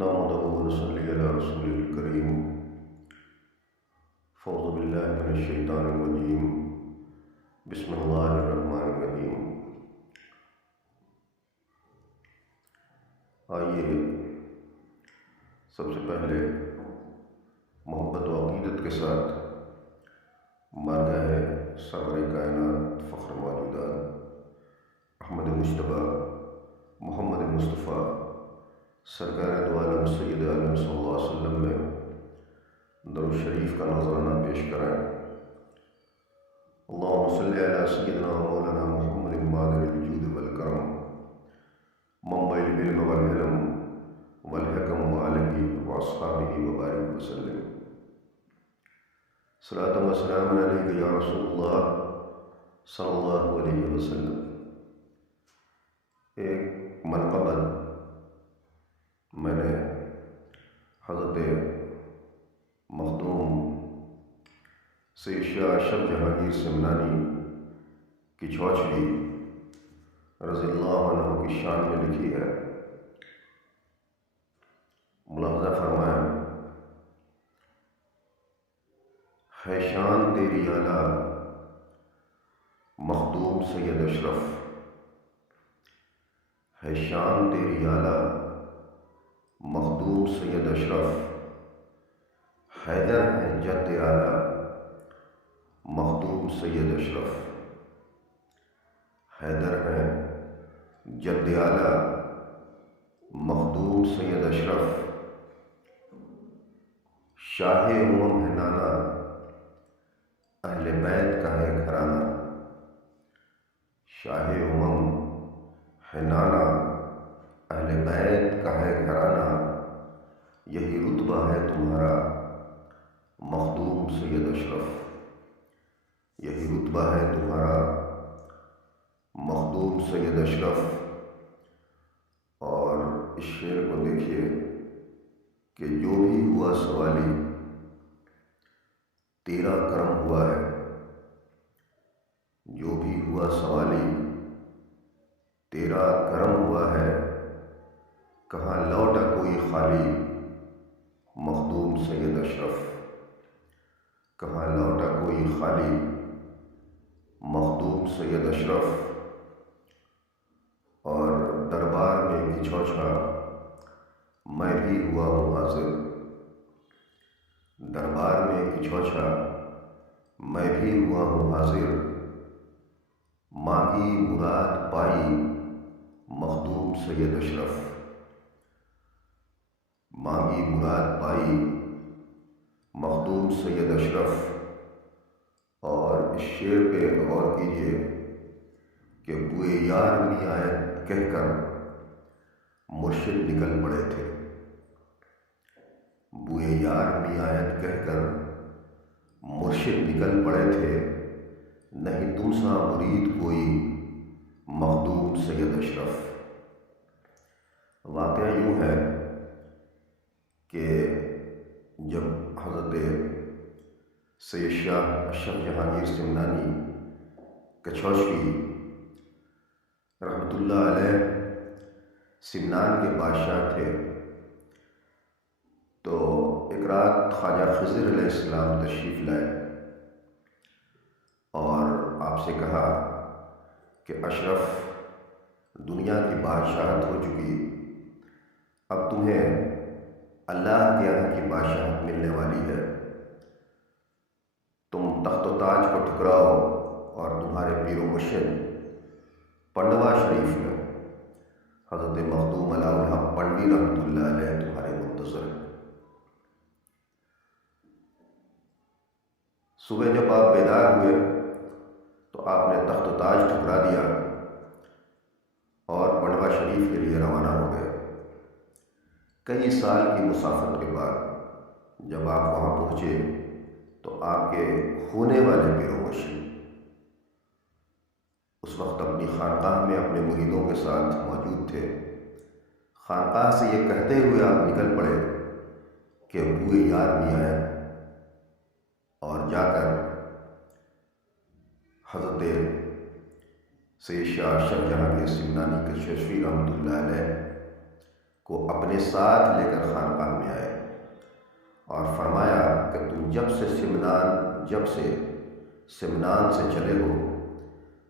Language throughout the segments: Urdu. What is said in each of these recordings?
نحمده ونصلي على رسوله الكريم. فاعوذ بالله من الشیطان الرجیم. بسم اللہ الرحمن الرحیم. آئیے سب سے پہلے محبت و عقیدت کے ساتھ مارگاہ سرور کائنات فخر موجودات احمد مجتبیٰ محمد مصطفیٰ سرکار دو عالم سید عالم صلی اللہ علیہ وسلم میں درود شریف کا نذرانہ پیش کرائیں. اللہم صلی علی سیدنا مولانا محمد مادر الجود والکرم منبع العلم والعلم والحکم وآلہ واصحابہ وبارک وسلم. صلاۃ و سلام علیک یا رسول اللہ صلی اللہ علیہ وسلم. ایک مرتبہ میں نے حضرت مخدوم سید شاہ اشرف جہانگیر سمنانی کی چوچھڑی رضی اللہ عنہ کی شان میں لکھی ہے. ملاحظہ فرمائیں، ہے شان تیری اعلیٰ مخدوم سید اشرف، ہے شان تیری اعلیٰ مخدوم سید اشرف، حیدر ہے جد اعلیٰ مخدوم سید اشرف، حیدر ہے جد اعلیٰ مخدوم سید اشرف، شاہ امم ہے نانا اہل بیت کا ہے گھرانہ، شاہ امم ہے نانا اہل بیت کا ہے گھرانہ، یہی رتبہ ہے تمہارا مخدوم سید اشرف، یہی رتبہ ہے تمہارا مخدوم سید اشرف. اور اس شعر کو دیکھیے کہ جو بھی ہوا سوالی تیرا کرم ہوا ہے، جو بھی ہوا سوالی تیرا کرم ہوا ہے، کہاں لوٹا کوئی خالی مخدوم سید اشرف، کہاں لوٹا کوئی خالی مخدوم سید اشرف. اور دربار میں کچھوچھا میں بھی ہوا ہوں حاضر، دربار میں کچھوچھا میں بھی ہوا ہوں حاضر، مانگی مراد پائی مخدوم سید اشرف، مانگی مراد پائی مخدوم سید اشرف. اور اس شعر پہ غور کیجیے کہ بوئے یار می آیت کہہ کر مرشد نکل پڑے تھے، بوئے یار می آیت کہہ کر مرشد نکل پڑے تھے، نہیں تم سا مرید کوئی مخدوم سید اشرف. واقعہ یوں ہے کہ جب حضرت سید شاہ اشرف جہانگیر سمنانی کچھوچھڑی رحمۃ اللہ علیہ سمنان کے بادشاہ تھے، تو ایک رات خواجہ خضر علیہ السلام تشریف لائے اور آپ سے کہا کہ اشرف دنیا کی بادشاہت ہو چکی، اب تمہیں اللہ کے یہاں کی بادشاہت ملنے والی ہے، تم تخت و تاج کو ٹھکراؤ اور تمہارے پیر و مرشد پنڈوا شریف میں حضرت مخدوم علاء الحق پنڈوی رحمۃ اللہ علیہ تمہارے منتظر ہیں. صبح جب آپ بیدار ہوئے تو آپ نے تخت و تاج ٹھکرا دیا اور پنڈوا شریف کے لیے روانہ ہو گئے. کئی سال کی مسافت کے بعد جب آپ وہاں پہنچے تو آپ کے ہونے والے پیر و مرشد اس وقت اپنی خانقاہ میں اپنے مریدوں کے ساتھ موجود تھے. خانقاہ سے یہ کہتے ہوئے آپ نکل پڑے کہ بوئے یار می آئے، اور جا کر حضرت سید شاہ اشرف جہانگیر سمنانی کچھوچھڑی رحمۃ اللہ علیہ کو اپنے ساتھ لے کر خانقاہ میں آئے اور فرمایا کہ تم جب سے سمنان سے چلے ہو،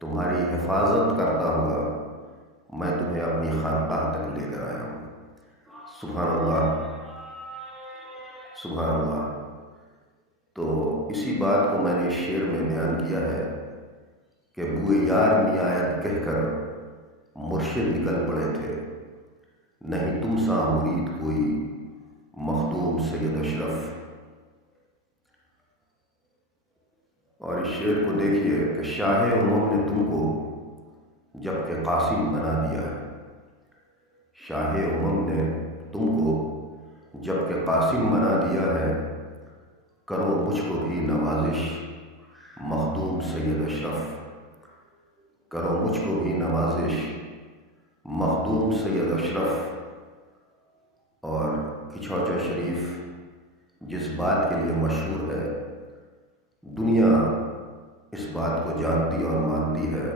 تمہاری حفاظت کرتا ہوا میں تمہیں اپنی خانقاہ تک لے کر آیا ہوں۔ سبحان اللہ، سبحان اللہ۔ تو اسی بات کو میں نے شعر میں بیان کیا ہے کہ بوئے یار می آید کہہ کر مرشد نکل پڑے تھے، نہیں تم سا مرید کوئی مخدوم سید اشرف۔ اور اس شعر کو دیکھیے کہ شاہ امم نے تم کو جب کہ قاسم بنا دیا ہے، شاہ امم نے تم کو جب کہ قاسم بنا دیا ہے، کرو مجھ کو بھی نوازش مخدوم سید اشرف، کرو مجھ کو بھی نوازش مخدوم سید اشرف۔ اور کچھوچا شریف جس بات کے لیے مشہور ہے، دنیا اس بات کو جانتی اور مانتی ہے،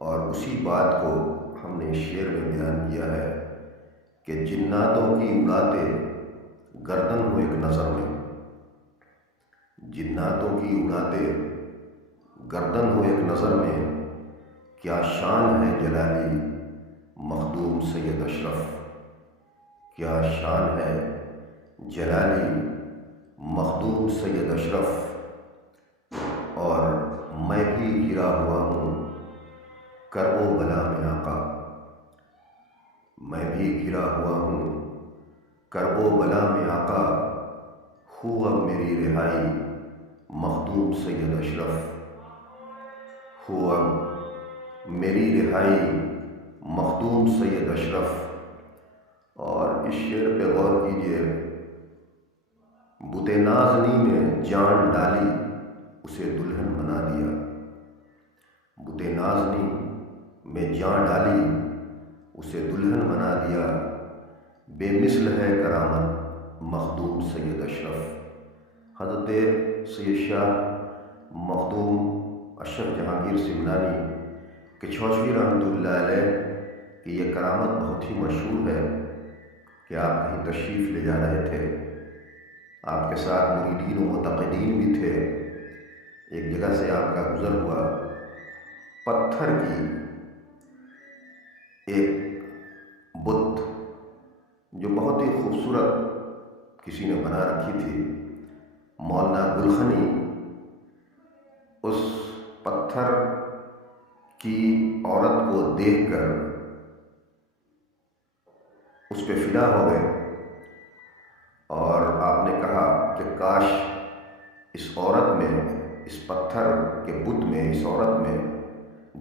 اور اسی بات کو ہم نے شعر میں بیان کیا ہے کہ جناتوں کی اڑاتے گردن ہو ایک نظر میں، جناتوں کی اڑاتے گردن ہو ایک نظر میں، کیا شان ہے جلالی مخدوم سید اشرف، کیا شان ہے جلالی مخدوم سید اشرف۔ اور میں بھی گرا ہوا ہوں کرب و بلا میں آقا، میں بھی گرا ہوا ہوں کرب و بلا میں آقا، ہو اب میری رہائی مخدوم سید اشرف، ہو اب میری رہائی مخدوم سید اشرف۔ اور اس شعر پہ غور کیجیے، بت نازنی میں جان ڈالی اسے دلہن بنا دیا، بت نازنی میں جان ڈالی اسے دلہن بنا دیا، بے مثل ہے کرامت مخدوم سید اشرف۔ حضرت سید شاہ مخدوم اشرف جہانگیر سمنانی کچھوچوی رحمۃ اللہ علیہ کی یہ کرامت بہت ہی مشہور ہے کہ آپ کہیں تشریف لے جا رہے تھے، آپ کے ساتھ مریدین و متقدین بھی تھے، ایک جگہ سے آپ کا گزر ہوا، پتھر کی ایک بت جو بہت ہی خوبصورت کسی نے بنا رکھی تھی، مولانا گلخنی اس پتھر کی عورت کو دیکھ کر اس پہ فدا ہو گئے، اور آپ نے کہا کہ کاش اس عورت میں، اس پتھر کے بت میں، اس عورت میں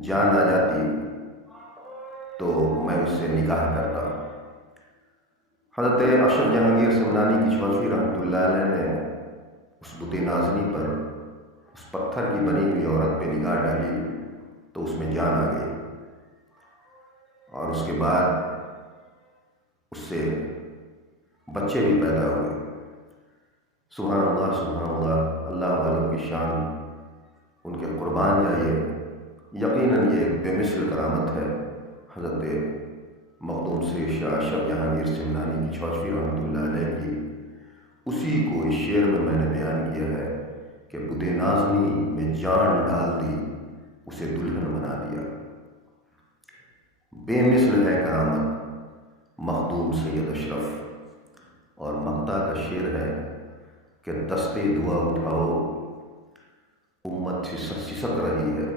جان آ جاتی تو میں اس سے نکاح کرتا۔ حضرت اشرف جہانگیر سمنانی کچھوچوی رحمۃ اللہ علیہ نے اس بت نازنی پر، اس پتھر کی بنی ہوئی عورت پہ نگاہ ڈالی تو اس میں جان آ گئی، اور اس کے بعد اس سے بچے بھی پیدا ہوئے۔ سبحان اللہ، سبحان اللہ، اللہ والوں کی شان، ان کے قربان جائیے۔ یقیناً یہ ایک بے مثل کرامت ہے حضرت مخدوم سید شاہ اشرف جہانگیر سمنانی کچھوچوی رحمۃ اللہ علیہ کی۔ اسی کو اس شعر میں نے بیان کیا ہے کہ بت نازنی میں جان ڈال دی اسے دلہن بنا دیا، بے مثل ہے کرامت مخدوم سید اشرف۔ اور مقطع کا شعر ہے کہ دستے دعا اٹھاؤ امت سسک رہی ہے،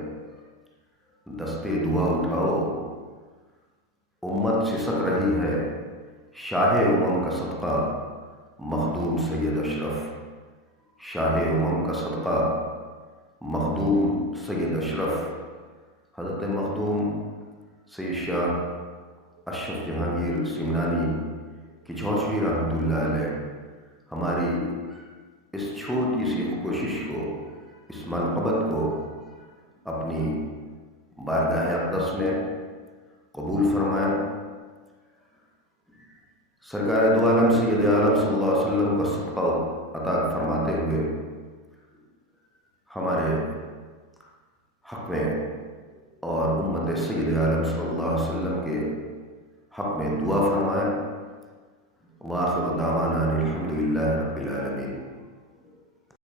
دستے دعا اٹھاؤ امت سسک رہی ہے، شاہ امم کا صدقہ مخدوم سید اشرف، شاہ امم کا صدقہ مخدوم سید اشرف۔ حضرت مخدوم سید شاہ اشرف جہانگیر سمنانی کچھوچوی رحمۃ اللہ علیہ ہماری اس چھوٹی سی کوشش کو، اس منقبت کو اپنی بارگاہ اقدس میں قبول فرمائیں۔ سرکار دو عالم سید عالم صلی اللہ علیہ وسلم کا صدقہ عطا فرماتے ہوئے ہمارے حق میں اور امت سید عالم صلی اللہ علیہ وسلم کے حق میں دعا فرمائیں۔ رب العالمين.